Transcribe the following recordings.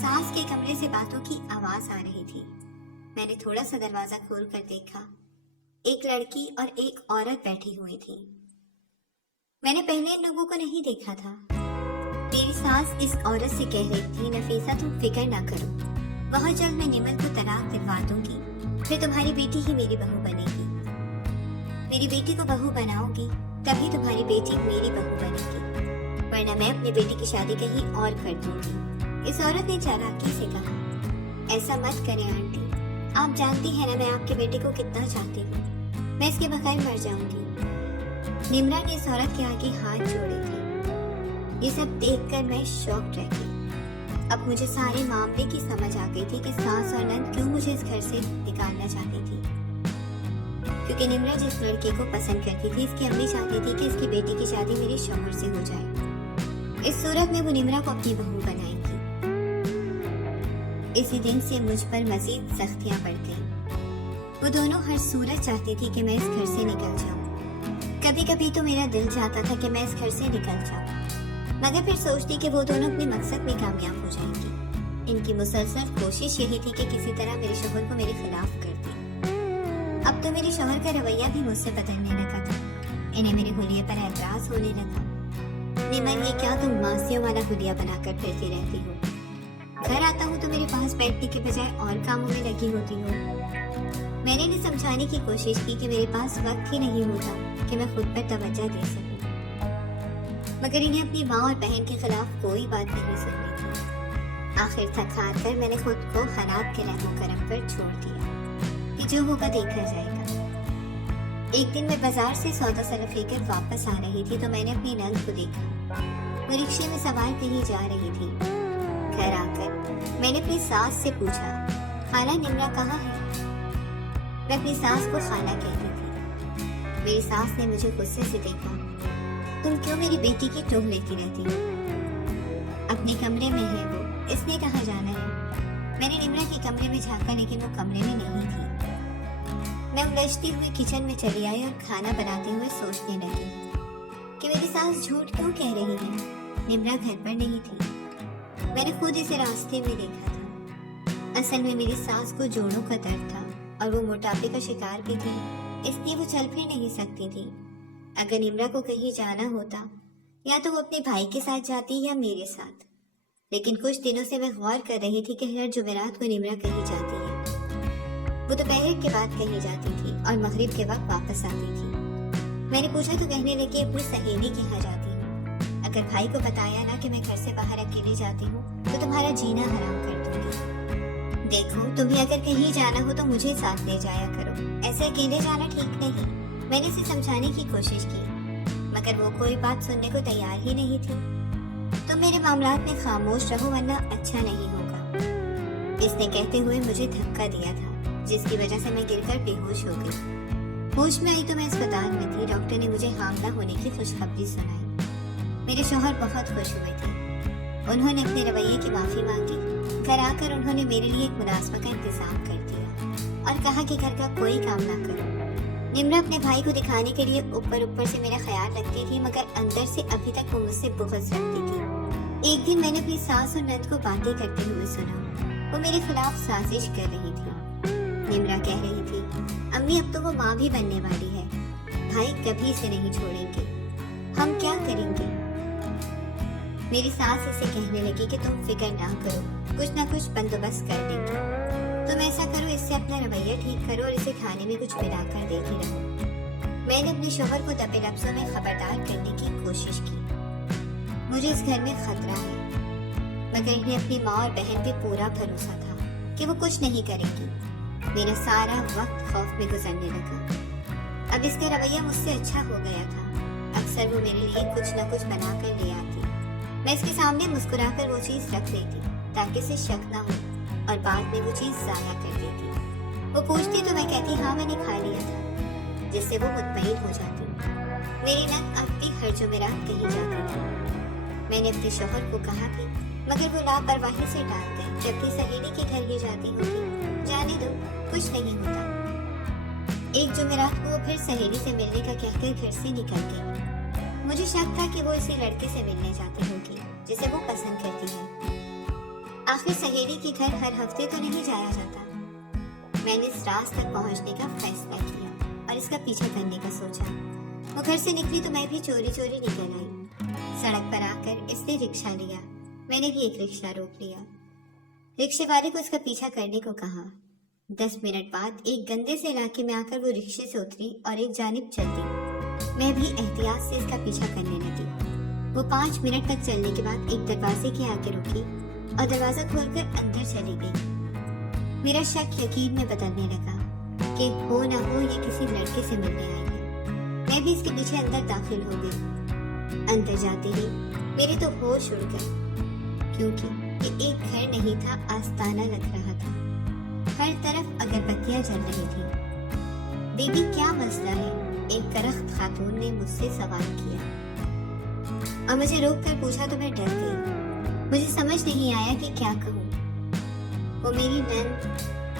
ساس کے کمرے سے باتوں کی آواز آ رہی تھی۔ میں نے تھوڑا سا دروازہ کھول کر دیکھا، ایک لڑکی اور ایک عورت بیٹھی ہوئی تھی۔ میں نے پہلے ان لوگوں کو نہیں دیکھا تھا۔ میری ساس اس عورت سے کہہ رہی تھی، نفیسہ تم فکر نہ کرو، بہت جلد میں نمل کو طلاق دلوا دوں گی، پھر تمہاری بیٹی ہی میری بہو بنے گی۔ میری بیٹی کو بہو بناؤ گی تبھی تمہاری بیٹی میری بہو بنے گی، ورنہ میں اپنی بیٹی کی شادی کہیں اور کر دوں گی۔ اس عورت نے چالاکی سے کہا، ایسا مت کریں آنٹی، آپ جانتی ہیں نا میں آپ کے بیٹے کو کتنا چاہتی ہوں، میں اس کے بغیر مر جاؤں گی۔ نمرا نے اس عورت کے آگے ہاتھ جوڑے تھے۔ یہ سب دیکھ کر میں شاکڈ رہ گئی۔ اب مجھے سارے معاملے کی سمجھ آ گئی تھی کہ ساس اور نند کیوں مجھے اس گھر سے نکالنا چاہتی تھی، کیونکہ نمرا جس لڑکے کو پسند کرتی تھی، اس کی امی چاہتی تھی کہ اس کی بیٹی کی شادی میرے شوہر سے ہو جائے۔ اس صورت میں وہ نمرا کو اپنی بہو بنائے گی۔ اسی دن سے مجھ پر مزید سختیاں بڑھ گئیں۔ وہ دونوں ہر صورت چاہتی تھی کہ میں اس گھر سے نکل جاؤں۔ کبھی کبھی تو میرا دل چاہتا تھا کہ میں اس گھر سے نکل جاؤں، مگر پھر سوچتی کہ وہ دونوں اپنے مقصد میں کامیاب ہو جائیں گی۔ ان کی مسلسل کوشش یہی تھی کہ کسی طرح میرے شوہر کو میرے خلاف کر دیں۔ اب تو میرے شوہر کا رویہ بھی مجھ سے بدلنے لگا تھا۔ انہیں میرے حلیے پر اعتراض ہونے لگا۔ نمن، یہ کیا تم ماسیوں والا حلیہ بنا کر پھرتی رہتی ہو؟ گھر آتا ہوں تو میرے پاس بیٹھنے کے بجائے اور کاموں میں لگی ہوتی ہو۔ میں نے انہیں سمجھانے کی کوشش کی کہ میرے پاس وقت ہی نہیں ہوتا کہ میں خود پر توجہ دے سکوں، مگر انہیں اپنی ماں اور بہن کے خلاف کوئی بات نہیں سننی تھی۔ آخر تھک ہار کر میں نے خود کو حالات کے رحم و کرم پر چھوڑ دیا کہ جو ہوگا دیکھا جائے گا۔ ایک دن میں بازار سے سودا سلف لے کر واپس آ رہی تھی تو میں نے اپنی نند کو دیکھا۔ وہ رکشے میں سوار کہیں جا رہی تھی۔ گھر آ کر میں نے اپنی ساس سے پوچھا، خالہ نمرا کہاں ہے؟ میں اپنی ساس کو خالہ کہتی تھی۔ میری ساس نے مجھے غصے سے دیکھا، تم کیوں میری بیٹی کی ٹوہ لیتی رہتی ہو؟ اپنے کمرے میں ہے وہ، اس نے کہاں جانا ہے؟ میں نے نمرا کے کمرے میں جھانکا لیکن وہ کمرے میں نہیں تھی۔ میں الجھتی ہوئی کچن میں چلی آئی اور کھانا بناتے ہوئے سوچنے لگی کہ میری ساس جھوٹ کیوں کہہ رہی ہے، نمرا گھر پر نہیں تھی۔ میں نے خود اسے راستے میں دیکھا تھا۔ اصل میں میری ساس کو جوڑوں کا درد تھا اور وہ موٹاپے کا شکار بھی تھی، اس لیے وہ چل پھر نہیں سکتی تھی۔ اگر نمرا کو کہیں جانا ہوتا یا تو وہ اپنے بھائی کے ساتھ جاتی یا میرے ساتھ، لیکن کچھ دنوں سے میں غور کر رہی تھی کہ ہر جمعرات کو نمرا کہیں جاتی ہے۔ وہ دوپہر کے بعد کہیں جاتی تھی اور مغرب کے وقت واپس آتی تھی۔ میں نے پوچھا تو کہنے لگی اپنی سہیلی کے یہاں جاتی ہوں۔ اگر بھائی کو بتایا نا کہ میں گھر سے باہر اکیلے جاتی ہوں تو تمہارا جینا حرام کر دوں گی۔ دیکھو تمہیں اگر کہیں جانا ہو تو مجھے ساتھ لے جایا کرو، ایسے اکیلے جانا ٹھیک نہیں۔ میں نے اسے سمجھانے کی کوشش کی مگر وہ کوئی بات سننے کو تیار ہی نہیں تھی۔ تم میرے معاملات میں خاموش رہو ورنہ اچھا نہیں ہوگا، اس نے کہتے ہوئے مجھے دھکا دیا تھا، جس کی وجہ سے میں گر کر بے ہوش ہو گئی۔ ہوش میں آئی تو میں اسپتال میں تھی۔ ڈاکٹر نے مجھے حاملہ ہونے کی خوشخبری سنائی۔ میرے شوہر بہت خوش ہوئے تھے۔ انہوں نے اپنے رویے کی معافی مانگی۔ گھر آ کر انہوں نے میرے لیے ایک ملازمہ کا انتظام کر دیا اور کہا کہ گھر کا کوئی کام نہ کرو۔ نمرا اپنے بھائی کو دکھانے کے لیے اوپر سے میرا خیال رکھتی تھی مگر اندر سے ابھی تک وہ مجھ سے بغض رکھتی تھی۔ ایک دن میں نے اپنی ساس اور نند کو باتیں کرتے ہوئے سنا۔ وہ میرے خلاف سازش کر رہی تھی۔ نمرا کہہ رہی تھی، امی اب تو وہ ماں بھی بننے والی ہے، بھائی کبھی اسے نہیں چھوڑیں گے، ہم کیا کریں گے؟ میری ساس اسے کہنے لگی کہ تم فکر نہ کرو، کچھ نہ کچھ بندوبست کر دیں گے، تم ایسا کرو اس سے اپنا رویہ ٹھیک کرو اور اسے کھانے میں کچھ ملا کر دیتی رہو۔ میں نے اپنے شوہر کو دبے لفظوں میں خبردار کرنے کی کوشش کی۔ مجھے اس گھر میں خطرہ ہے مگر انہیں اپنی ماں اور بہن پہ پورا بھروسہ تھا کہ وہ کچھ نہیں کریں گی۔ میرا سارا وقت خوف میں گزرنے لگا۔ اب اس کا رویہ مجھ سے اچھا ہو گیا تھا۔ اکثر وہ میرے لیے کچھ نہ کچھ بنا کر لے آتی، میں اس کے سامنے مسکرا کر وہ چیز رکھ دیتی تاکہ اسے شک نہ ہو اور بعد میں وہ چیز ضائع کر دیتی۔ وہ پوچھتی تو میں کہتی ہاں میں نے کھا لیا تھا، جس سے وہ مطمئن ہو جاتی۔ میری نند اب بھی ہر جمعرات کہیں جاتی تھی۔ میں نے اپنے شوہر کو کہا تھی مگر وہ لاپرواہی سے ٹال گئے کہ اپنی سہیلی کے گھر ہی جاتی ہوگی، جانے دو کچھ نہیں ہوتا۔ ایک جمعرات کو وہ پھر سہیلی سے ملنے کا کہہ کر گھر سے نکل گئی۔ مجھے شک تھا کہ وہ اسی لڑکے سے ملنے جاتی ہوگی جسے وہ پسند کرتی ہے۔ آخر سہیلی کے گھر ہر ہفتے تو نہیں جایا جاتا۔ میں نے اس راز تک پہنچنے کا فیصلہ کیا اور اس کا پیچھا کرنے کا سوچا۔ وہ گھر سے نکلی تو میں بھی چوری چوری نکل آئی۔ سڑک پر آ کر اس نے رکشہ لیا، میں نے بھی ایک رکشہ روک لیا۔ رکشے والے کو اس کا پیچھا کرنے کو کہا۔ 10 منٹ بعد ایک گندے سے علاقے میں آ کر وہ رکشے سے اتری اور ایک جانب چل دی۔ میں بھی احتیاط سے اس کا پیچھا کرنے لگی۔ وہ 5 منٹ تک چلنے کے بعد ایک دروازے کے آگے رکی اور دروازہ کھول کر اندر چلی گئی۔ میرا شک یقین میں بدلنے لگا کہ ہو نہ ہو یہ کسی لڑکے سے ملنے آئی ہے۔ میں بھی اس کے پیچھے اندر داخل ہو گئی۔ اندر جاتے ہی میرے تو ہوش اڑ گئے، کیونکہ یہ ایک گھر نہیں تھا، آستانہ لگ رہا تھا۔ ہر طرف اگربتیاں جل رہی تھیں۔ بی بی کیا مسئلہ ہے؟ ایک کرخت خاتون نے مجھ سے سوال کیا اور مجھے روک کر پوچھا تو میں ڈر گئی۔ مجھے سمجھ نہیں آیا کہ کیا کہوں۔ وہ میری نند،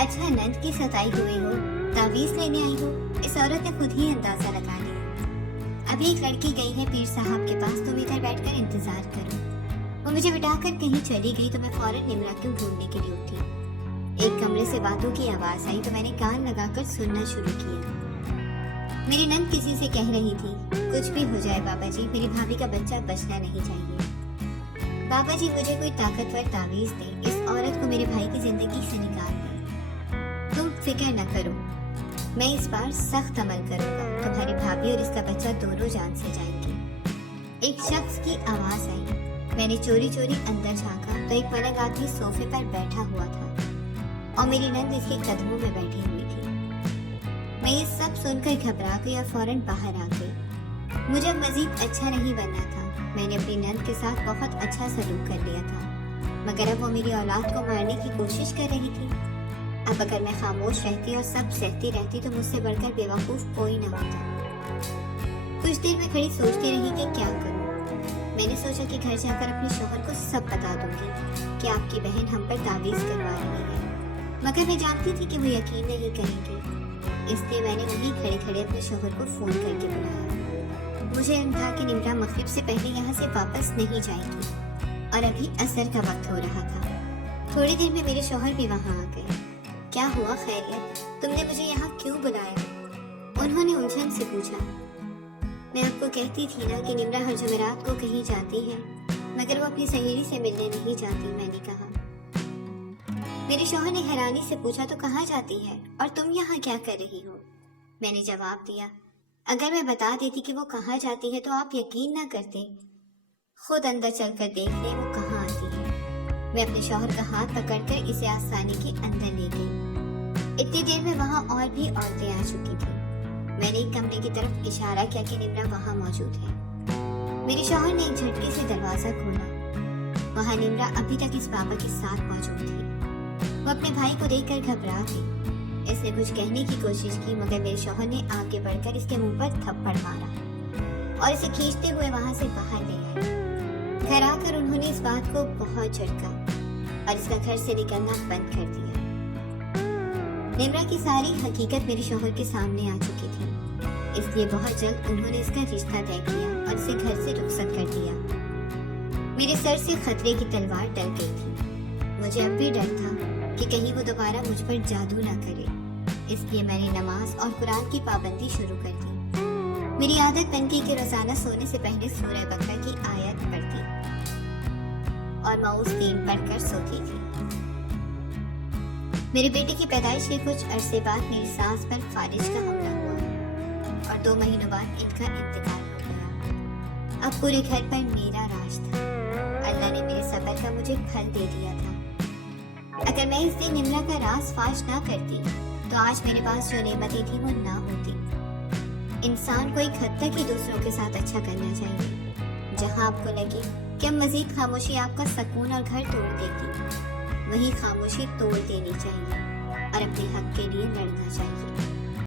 اچھا نند کی ستائی ہوئی ہو، تعویذ لینے آئی ہو، اس عورت نے خود ہی اندازہ لگا لیا۔ ابھی ایک لڑکی گئی ہے پیر صاحب کے پاس، تم ادھر بیٹھ کر انتظار کرو۔ وہ مجھے بٹا کر کہیں چلی گئی تو میں فوراً نمرا کو ڈھونڈنے کے لیے اٹھی۔ ایک کمرے سے باتوں کی آواز آئی تو میں نے کان لگا کر سننا شروع کیا۔ میری نند کسی سے کہہ رہی تھی، کچھ بھی ہو جائے بابا جی، میری بھابھی کا بچہ بچنا نہیں چاہیے۔ بابا جی مجھے کوئی طاقتور تعویذ دے، اس عورت کو میرے بھائی کی زندگی سے نکال دے۔ تم فکر نہ کرو، میں اس بار سخت عمل کروں گا، تمہاری بھابھی اور اس کا بچہ دونوں جان سے جائیں گے۔ ایک شخص کی آواز آئی۔ میں نے چوری چوری اندر جھانکا تو ایک ملنگ آدمی صوفے پر بیٹھا ہوا تھا اور میری نند اس کے قدموں میں بیٹھی ہوئی تھی۔ میں یہ سب سن کر گھبرا گئی اور فوراً باہر آ گئی۔ مجھے مزید اچھا نہیں بننا تھا۔ میں نے اپنی نند کے ساتھ بہت اچھا سلوک کر لیا تھا، مگر اب وہ میری اولاد کو مارنے کی کوشش کر رہی تھی۔ اب اگر میں خاموش رہتی اور سب سہتی رہتی تو مجھ سے بڑھ کر بے وقوف کوئی نہ ہوتا۔ کچھ دیر میں کھڑی سوچتی رہی کہ کیا کروں۔ میں نے سوچا کہ گھر جا کر اپنے شوہر کو سب بتا دوں گی کہ آپ کی بہن ہم پر تعویذ کروا رہی ہے، مگر میں جانتی تھی کہ وہ یقین نہیں کریں گے، اس لیے میں نے وہیں کھڑے کھڑے اپنے شوہر کو فون کر کے بلایا۔ مجھے علم تھا کہ نمرا مغرب سے پہلے یہاں سے واپس نہیں جائے گی اور ابھی عصر کا وقت ہو رہا تھا۔ تھوڑی دیر میں میرے شوہر بھی وہاں آ گئے۔ کیا ہوا خیریت؟ تم نے مجھے یہاں کیوں بلایا؟ انہوں نے الجھن سے پوچھا۔ میں آپ کو کہتی تھی نا کہ نمرا ہر جمعرات کو کہیں جاتی ہے، مگر وہ اپنی سہیلی سے ملنے نہیں جاتی، میں نے کہا۔ میرے شوہر نے حیرانی سے پوچھا، تو کہاں جاتی ہے اور تم یہاں کیا کر رہی ہو؟ میں نے جواب دیا، اگر میں بتا دیتی کہ وہ کہاں جاتی ہے تو آپ یقین نہ کرتے، خود اندر چل کر دیکھ لیں وہ کہاں آتی ہے۔ میں اپنے شوہر کا ہاتھ پکڑ کر اسے آستانے کے اندر لے گئی۔ اتنی دیر میں وہاں اور بھی عورتیں آ چکی تھیں۔ میں نے ایک کمرے کی طرف اشارہ کیا کہ نمرا وہاں موجود ہے۔ میرے شوہر نے ایک جھٹکے سے دروازہ کھولا۔ وہاں نمرا ابھی تک اس بابا کے ساتھ موجود تھی۔ وہ اپنے بھائی کو دیکھ کر گھبرا گئی۔ اس نے کچھ کہنے کی کوشش کی، مگر میرے شوہر نے آگے بڑھ کر اس کے منہ پر تھپڑ مارا اور اسے کھینچتے ہوئے وہاں سے باہر لے آئے۔ گھر آ کر انہوں نے اس بات کو بہت جھٹکا اور اس کا گھر سے نکلنا بند کر دیا۔ نمرا کی ساری حقیقت میرے شوہر کے سامنے آ چکی تھی، اس لیے بہت جلد انہوں نے اس کا رشتہ طے کیا اور اسے گھر سے رخصت کر دیا۔ میرے سر سے خطرے کی تلوار ڈل گئی تھی۔ مجھے اب بھی ڈر تھا کہ کہیں وہ دوبارہ مجھ پر جادو نہ کرے، اس لیے میں نے نماز اور قرآن کی پابندی شروع کر دی۔ میری عادت بن گئی کہ روزانہ سونے سے پہلے سورہ بقرہ کی آیت پڑھتی اور ماؤس 3 پڑھ کر سوتی تھی۔ میرے بیٹے کی پیدائش کے کچھ عرصے بعد میری سانس پر فالج کا حملہ ہوا اور 2 مہینوں بعد ان کا انتقال ہو گیا۔ اب پورے گھر پر میرا راج تھا۔ اللہ نے میرے صبر کا مجھے پھل دے دیا تھا۔ اگر میں اس دن نمرا کا راز فاش نہ کرتی تو آج میرے پاس جو نعمتیں تھیں وہ نہ ہوتی۔ انسان کو ایک حد تک ہی دوسروں کے ساتھ اچھا کرنا چاہیے۔ جہاں آپ کو لگے کہ اب مزید خاموشی آپ کا سکون اور گھر توڑ دیتی، وہی خاموشی توڑ دینی چاہیے اور اپنے حق کے لیے لڑنا چاہیے۔